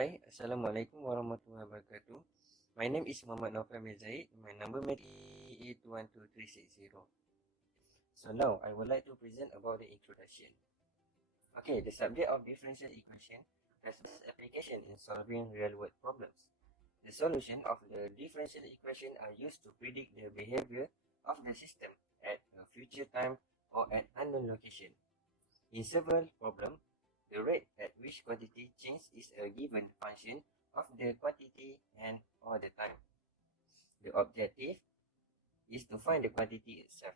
Hi, Assalamualaikum warahmatullahi wabarakatuh. My name is Muhammad Naufal Zaid. My number mate is 82123660. So now I would like to present about the introduction. Okay, the subject of differential equation has application in solving real-world problems. The solution of the differential equation are used to predict the behavior of the system at a future time or at unknown location. In several problems, the rate at which quantity changes is a given function of the quantity and or the time. The objective is to find the quantity itself.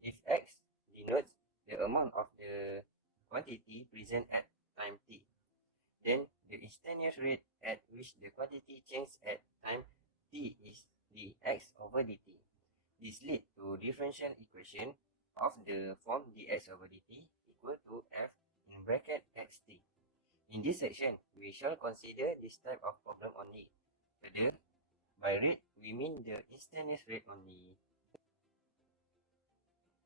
If x denotes the amount of the quantity present at time t, then the instantaneous rate at which the quantity changes at time t is dx over dt. This leads to differential equation of the form dx over dt equal to f in bracket xt. In this section, we shall consider this type of problem only. Further, by rate, we mean the instantaneous rate only.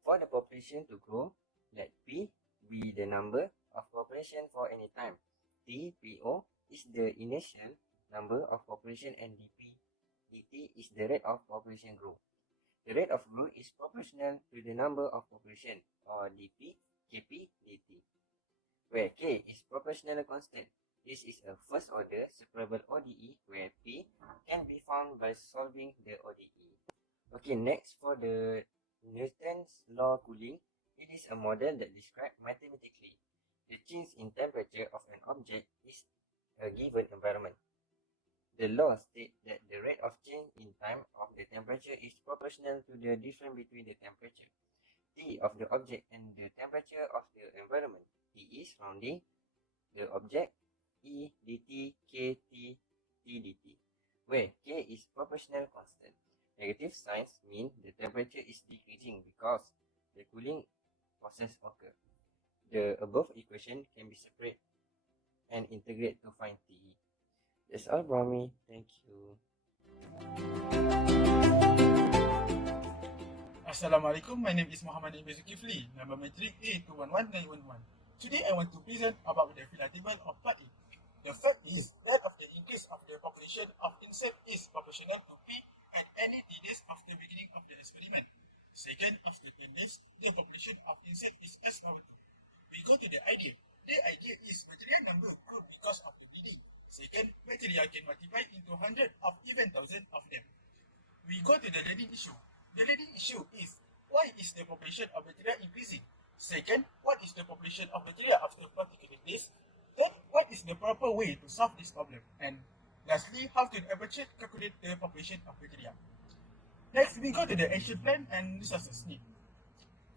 For the population to grow, let P be the number of population for any time. T, PO, is the initial number of population and dt is the rate of population growth. The rate of growth is proportional to the number of population, or dp, kp, dt, where k is proportional constant. This is a first order separable ODE where p can be found by solving the ODE. Okay, next for the Newton's law cooling, it is a model that describes mathematically the change in temperature of an object is a given environment. The law states that the rate of change in time of the temperature is proportional to the difference between the temperature T of the object and the temperature of the environment. T is surrounding the object, E dt, K T, T dt, where K is proportional constant. Negative signs mean the temperature is decreasing because the cooling process occurs. The above equation can be separated and integrate to find T. That's all from me. Thank you. Assalamualaikum, my name is Muhammad Ibn Zulkifli, number matric A211911. Today I want to present about the phyla table of part A. The fact is that of the increase of the population of insect is proportional to P at any t days of the beginning of the experiment. Second, after 10 days, the population of insect is as number 2. We go to the idea. The idea is material number grew because of the BD. Second, material can multiply into 100 of even 1000 of them. We go to the leading issue. The leading issue is, why is the population of material increasing? Second, what is the population of material after particular days? Third, what is the proper way to solve this problem? And lastly, how to average calculate the population of material? Next, we go to the action plan and resources need.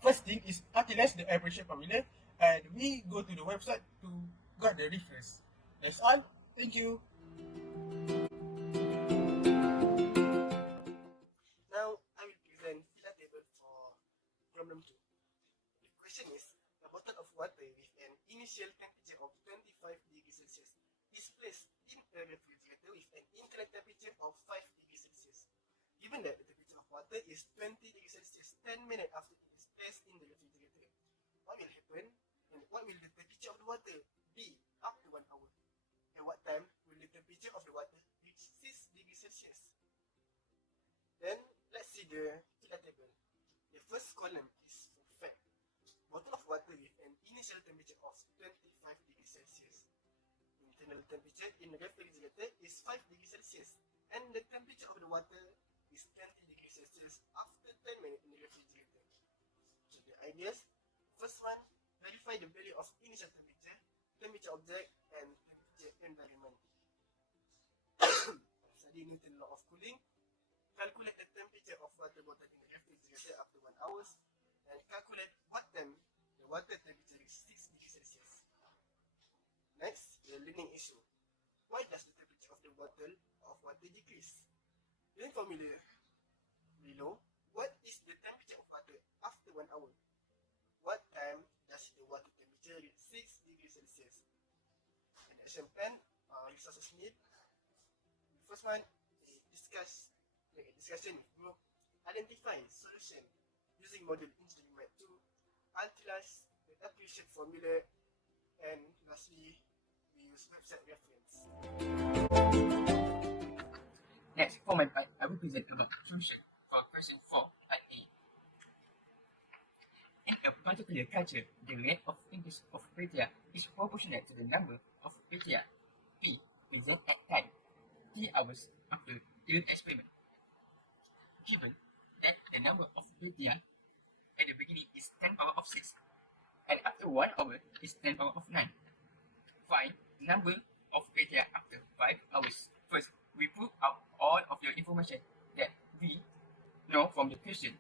First thing is utilize the average formula, and we go to the website to get the reference. That's all. Thank you. Now I will present phyla table for problem 2. The question is, a bottle of water with an initial temperature of 25 degrees Celsius is placed in a refrigerator with an internal temperature of 5 degrees Celsius. Given that the temperature of water is 20 degrees Celsius 10 minutes after it is placed in the refrigerator, what will happen and what will the temperature of the water be after 1 hour? At what time will the temperature of the water reach 6 degrees Celsius? Then let's see the phyla table. The first column is for fact. Bottle of water with an initial temperature of 25 degrees Celsius. Internal temperature in the refrigerator is 5 degrees Celsius, and the temperature of the water is 20 degrees Celsius after 10 minutes in the refrigerator. So the ideas, first one, verify the value of initial temperature, temperature object, and temperature environment. Study Newton's law of cooling. Calculate the temperature of water bottle in the refrigerator after 1 hour, and calculate what time the water temperature is 6 degrees Celsius. Next, the learning issue. Why does the temperature of the bottle of water decrease? Learn formula below. What is the temperature of water after 1 hour? What time does the water temperature reach 6 degrees Celsius? And the action plan, resources need. The first one, discussion with group, identify solution using model engineering method 2, utilize the appreciation formula, and lastly, we use website reference. Next, for my part, I will present about the solution for question 4 at A. In a particular culture, the rate of increase of bacteria is proportional to the number of bacteria P present at time T hours after the experiment. Given that the number of bacteria at the beginning is 10 power of 6 and after 1 hour is 10 power of 9. Find number of bacteria after 5 hours. First, we put out all of your information that we know from the question.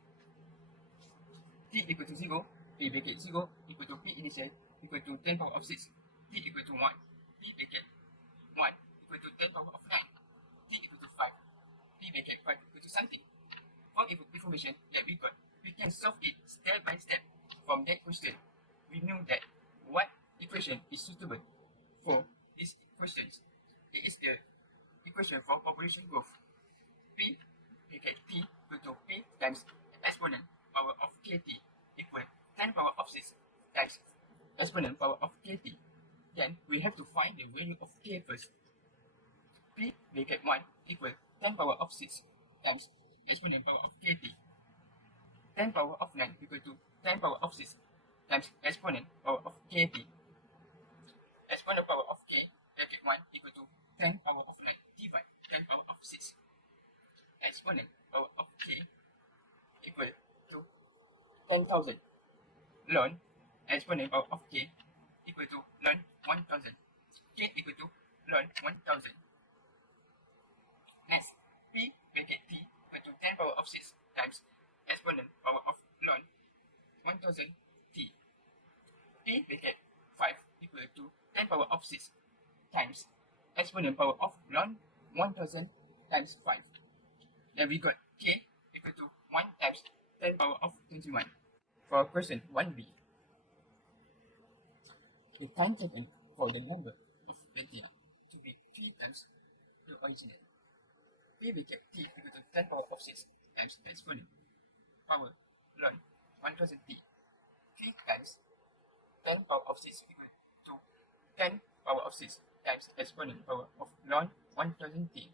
T equal to 0, P bracket 0 equal to P initial equal to 10 power of 6, T equal to 1, P bracket 1 equal to 10 power of 9, T equal to 5, P bracket 5 equal to something. From information that we got, we can solve it step by step. From that question, we know that what equation is suitable for these questions. It is the equation for population growth. P bracket T equal to P times exponent power of kt equal 10 power of 6 times exponent power of kt. Then we have to find the value of k first. P bracket 1 equal 10 power of 6 times exponent power of kt. 10 power of 9 equal to 10 power of 6 times exponent power of kt. Exponent power of k bracket 1 equal to 10 power of 9 divided 10 power of 6. Exponent power of k equal to 10,000 ln exponent power of k equal to ln 1,000. K equal to ln 1,000. Next, P bracket T equal to 10 power of 6 times exponent power of ln 1,000 T. P bracket 5 equal to 10 power of 6 times exponent power of ln 1,000 times 5. Then we got K equal to 1 times 10 power of 21. For question 1b, the time taken for the number of bacteria to be 3 times the original. P bracket T equal to 10 power of 6 times exponent power ln 1,000 T. 3 times 10 power of 6 equal to 10 power of 6 times exponent power of ln 1,000 T.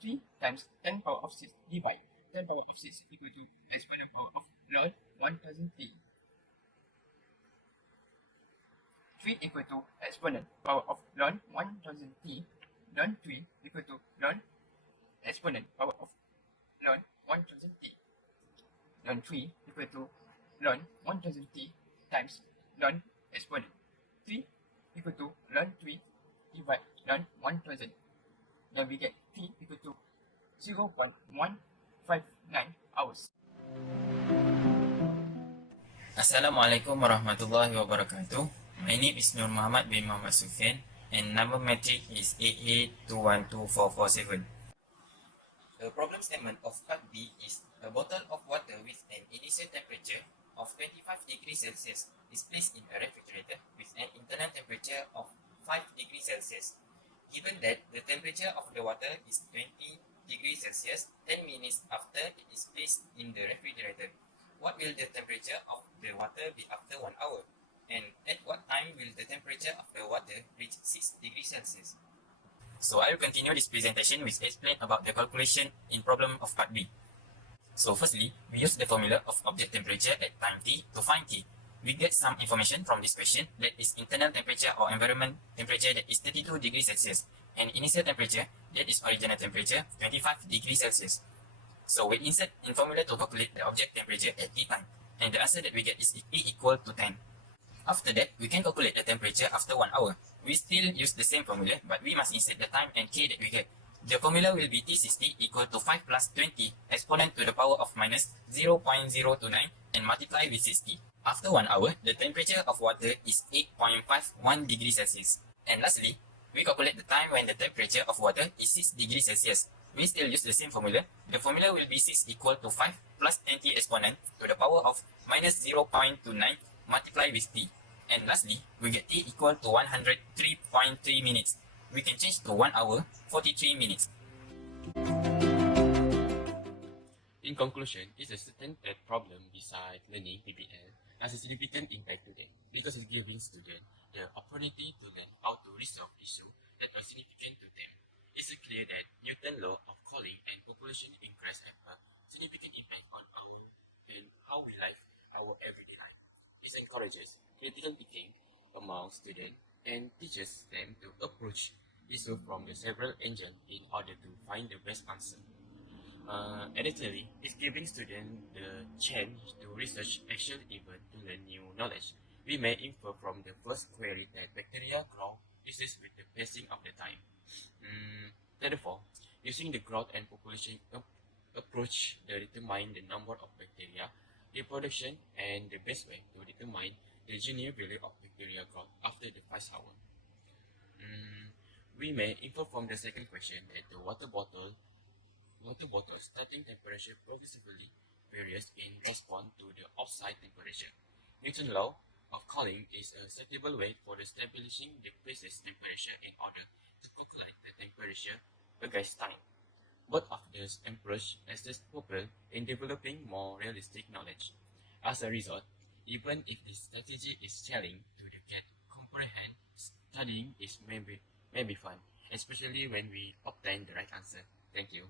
3 times 10 power of 6 divide 10 power of 6 equal to exponent power of ln 1,000 T. 3 equal to exponent power of ln 1,000 T. Ln 3 equal to ln exponent power of ln 1,000 T. Ln 3 equal to ln 1,000 T times ln exponent. 3 equal to ln 3 divide ln 1,000. Then we get T equal to 0.159 hours. Assalamualaikum warahmatullahi wabarakatuh. My name is Nur Muhammad bin Muhammad Sufyan and number metric is 88212447. The problem statement of part B is a bottle of water with an initial temperature of 25 degrees Celsius is placed in a refrigerator with an internal temperature of 5 degrees Celsius. Given that the temperature of the water is 20 degrees Celsius 10 minutes after it is placed in the refrigerator, what will the temperature of the water be after 1 hour? And at what time will the temperature of the water reach 6 degrees Celsius? So I will continue this presentation with explain about the calculation in problem of part B. So firstly, we use the formula of object temperature at time t to find t. We get some information from this question that is internal temperature or environment temperature that is 32 degrees Celsius and initial temperature that is original temperature 25 degrees Celsius. So we insert in formula to calculate the object temperature at t time and the answer that we get is T equal to 10. After that, we can calculate the temperature after 1 hour. We still use the same formula but we must insert the time and k that we get. The formula will be T60 equal to 5 plus 20 exponent to the power of minus 0.029 and multiply with 60. After 1 hour, the temperature of water is 8.51 degrees Celsius. And lastly, we calculate the time when the temperature of water is 6 degrees Celsius. We still use the same formula. The formula will be 6 equal to 5 plus 20 exponent to the power of minus 0.29 multiply with t. And lastly, we get t equal to 103.3 minutes. We can change to 1 hour, 43 minutes. In conclusion, it's a certain that problem beside learning PBL has a significant impact to them because it's giving students the opportunity to learn how to research students and teaches them to approach issues from the several angles in order to find the best answer. Additionally, it's giving students the chance to research actual events to learn new knowledge. We may infer from the first query that bacteria grow disease with the passing of the time. Therefore, using the growth and population approach to determine the number of bacteria, reproduction, and the best way to determine the general value of bacteria growth after the first hour. We may infer from the second question that the water bottle starting temperature progressively varies in response to the outside temperature. Newton's law of cooling is a suitable way for establishing the process temperature in order to calculate the temperature against time. Both of these approaches assist pupils in developing more realistic knowledge. As a result, even if the strategy is challenging to the get comprehend, studying is maybe fun, especially when we obtain the right answer. Thank you.